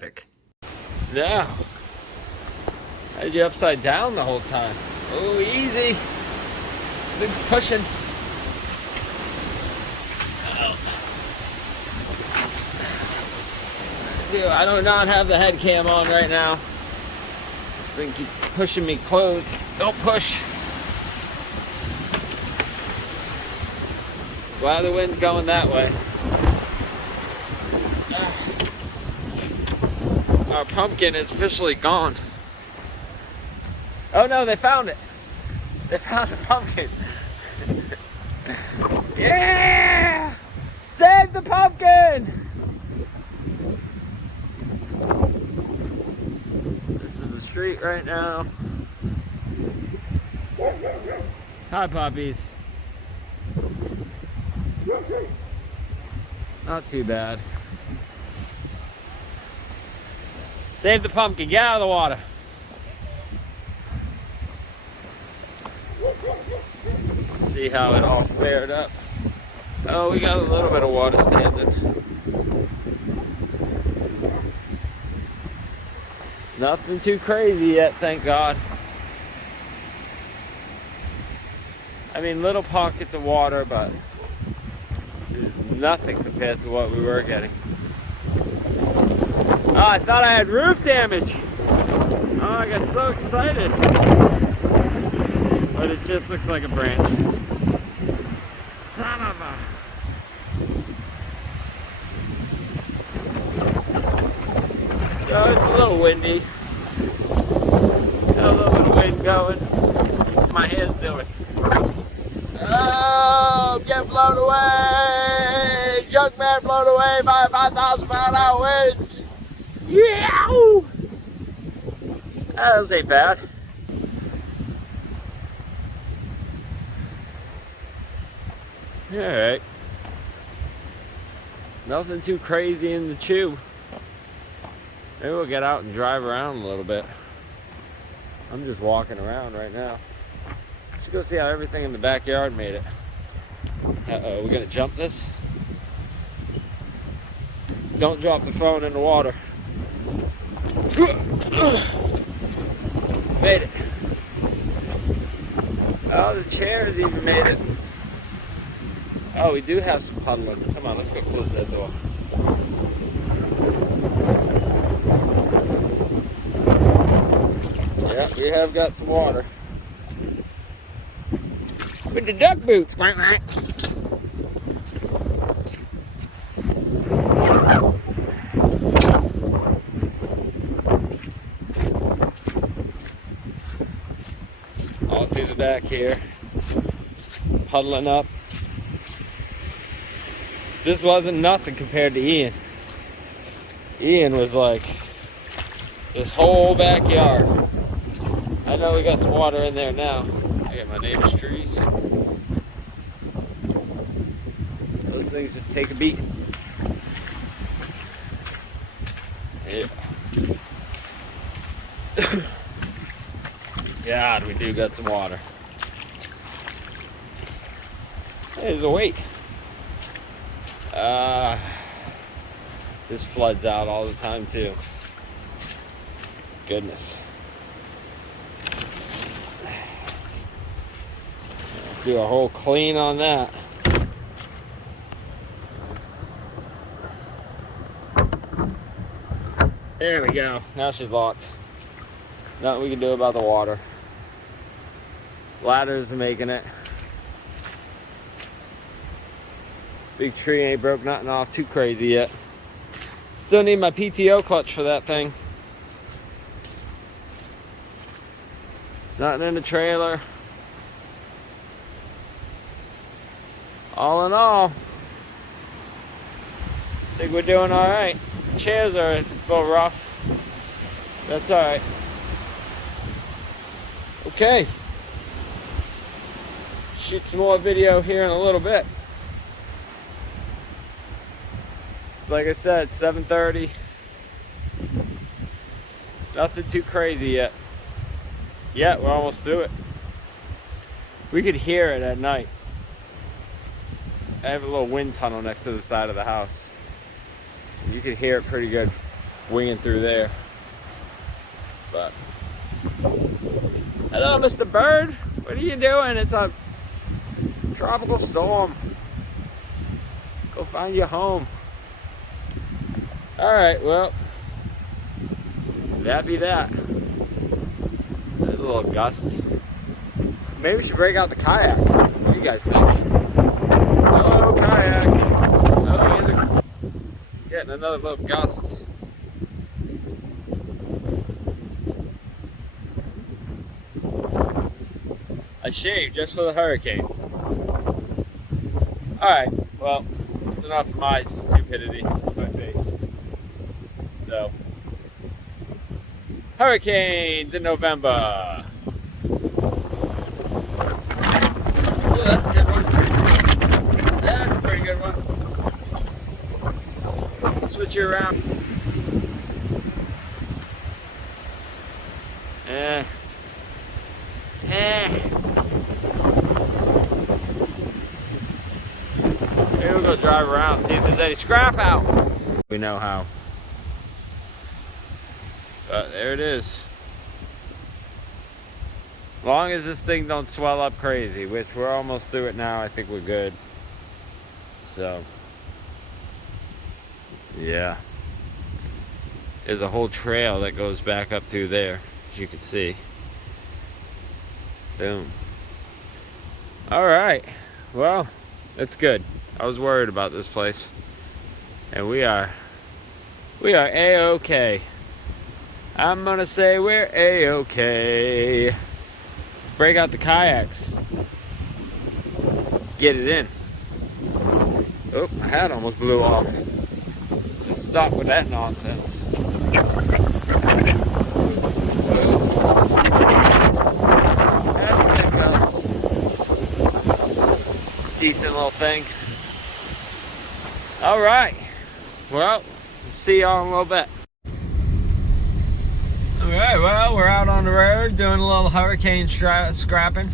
epic. No. I had you upside down the whole time. Oh, easy. Been pushing. Oh. Dude, I do not have the head cam on right now. This thing keeps pushing me closed. Don't push. Glad the wind's going that way. Our pumpkin is officially gone. Oh no, they found it. They found the pumpkin. Yeah! Save the pumpkin! This is the street right now. Hi, puppies. Not too bad. Save the pumpkin, get out of the water. Let's see how it all fared up. Oh, we got a little bit of water standing. Nothing too crazy yet, thank God. I mean, little pockets of water, but there's nothing compared to what we were getting. Oh, I thought I had roof damage. Oh, I got so excited. But it just looks like a branch. Son of a... So it's a little windy. Got a little bit of wind going. What's my hands doing? Oh, get blown away! Junkman blown away by 5,000 mile an hour winds! Yeah! Those ain't bad. Alright. Nothing too crazy in the chew. Maybe we'll get out and drive around a little bit. I'm just walking around right now. Should go see how everything in the backyard made it. Uh-oh, we're gonna jump this? Don't drop the phone in the water. Made it. Oh, the chairs even made it. Oh, we do have some puddling. Come on, let's go close that door. Yeah, we have got some water. With the duck boots, quack, quack. All through the back here, puddling up. This wasn't nothing compared to Ian. Ian was like this whole backyard. I know we got some water in there now. I got my neighbor's trees. Those things just take a beat. Yeah. God, we do got some water. Hey, there's a wait. This floods out all the time too. Goodness. Do a whole clean on that. There we go. Now she's locked. Nothing we can do about the water. Ladders are making it. Big tree ain't broke nothing off too crazy yet. Still need my PTO clutch for that thing. Nothing in the trailer. All in all, I think we're doing all right. The chairs are a little rough. That's all right. Okay. Shoot some more video here in a little bit. Like I said, 7:30. Nothing too crazy yet. Yet we're almost through it. We could hear it at night. I have a little wind tunnel next to the side of the house. You could hear it pretty good. winging through there. But hello, Mr. Bird. What are you doing? It's a tropical storm. Go find your home. All right, well, that be that. There's a little gust. Maybe we should break out the kayak. What do you guys think? Hello, kayak. Oh, here's getting another little gust. I shaved just for the hurricane. Alright, well, that's enough of my stupidity on my face. So, hurricanes in November. Oh, that's a good one. That's a pretty good one. Switch you around. Maybe we'll go drive around, see if there's any scrap out. We know how. But there it is. As long as this thing don't swell up crazy, which we're almost through it now, I think we're good. So, yeah. There's a whole trail that goes back up through there, as you can see. Boom. All right. Well, that's good. I was worried about this place. And we are A-okay. I'm gonna say we're A-okay. Let's break out the kayaks. Get it in. Oh, my hat almost blew off. Just stop with that nonsense. That's a good gust. Decent little thing. All right. Well, see y'all in a little bit. All right. Well, we're out on the road doing a little hurricane scrapping,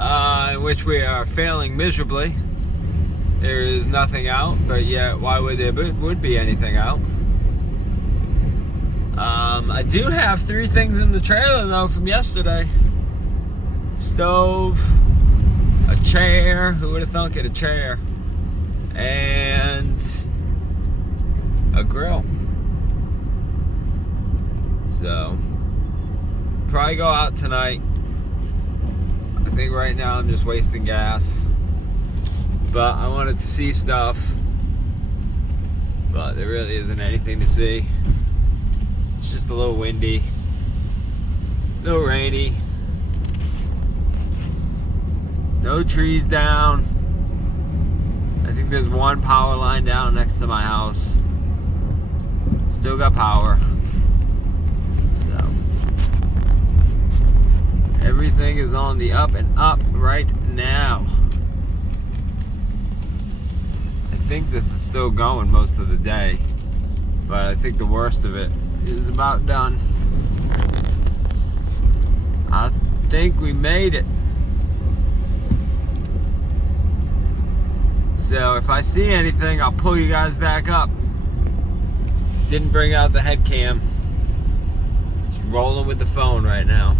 in which we are failing miserably. There is nothing out, but yet why would there would be anything out? I do have 3 things in the trailer though from yesterday. Stove, a chair, who would have thunk it, a chair, and a grill. So, probably go out tonight. I think right now I'm just wasting gas. But I wanted to see stuff, but there really isn't anything to see. It's just a little windy, a little rainy, no trees down. I think there's one power line down next to my house. Still got power. So everything is on the up and up right now. I think this is still going most of the day, but I think the worst of it is about done. I think we made it. So if I see anything, I'll pull you guys back up. Didn't bring out the head cam. Just rolling with the phone right now.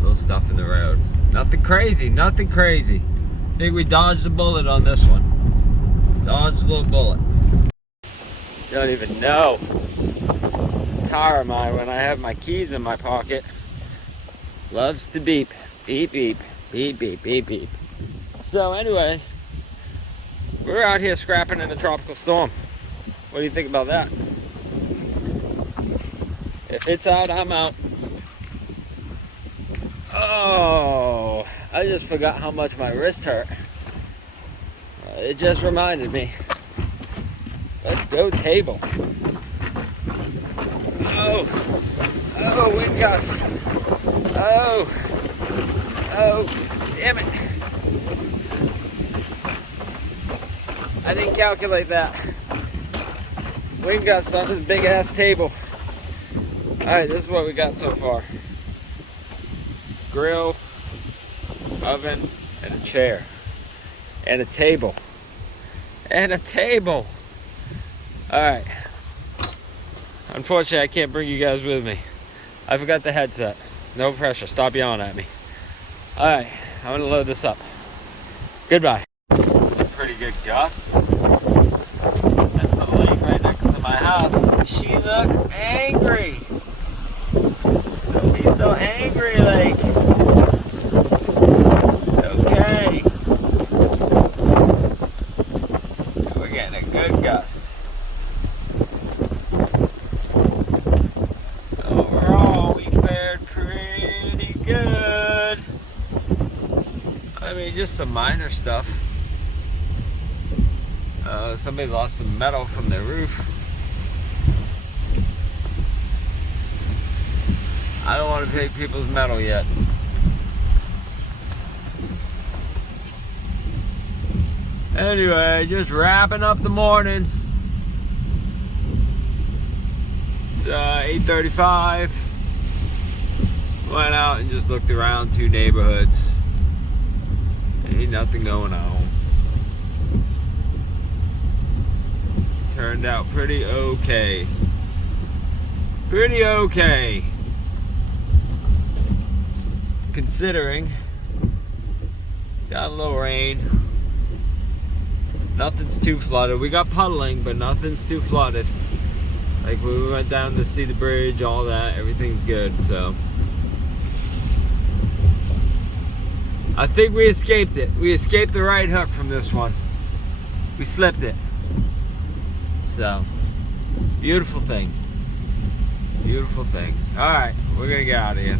Little stuff in the road. Nothing crazy, nothing crazy. I think we dodged a bullet on this one. Dodged a little bullet. You don't even know. Car am I when I have my keys in my pocket. Loves to beep. Beep, beep. Beep, beep, beep, beep. So anyway, we're out here scrapping in a tropical storm. What do you think about that? If it's out, I'm out. Oh, I just forgot how much my wrist hurt. It just reminded me. Let's go table. Oh, wind gusts. Oh, damn it. I didn't calculate that. Wind gusts on this big ass table. Alright, this is what we got so far. Grill, oven, and a chair. And a table. And a table. Alright. Unfortunately, I can't bring you guys with me. I forgot the headset. No pressure. Stop yelling at me. Alright, I'm gonna load this up. Goodbye. A pretty good gust. That's the lake right next to my house. She looks angry. Don't be so angry, lake. It's okay. We're getting a good gust. Overall, we fared pretty good. I mean, just some minor stuff. Somebody lost some metal from their roof. I don't want to take people's metal yet. Anyway, just wrapping up the morning. It's 8:35. Went out and just looked around 2 neighborhoods. Ain't nothing going on. Turned out pretty okay. Pretty okay. Considering got a little rain. Nothing's too flooded. We got puddling, but nothing's too flooded. Like we went down to see the bridge, all that, everything's good, so. I think we escaped it. We escaped the right hook from this one. We slipped it. So, beautiful thing. Beautiful thing. All right, we're gonna get out of here.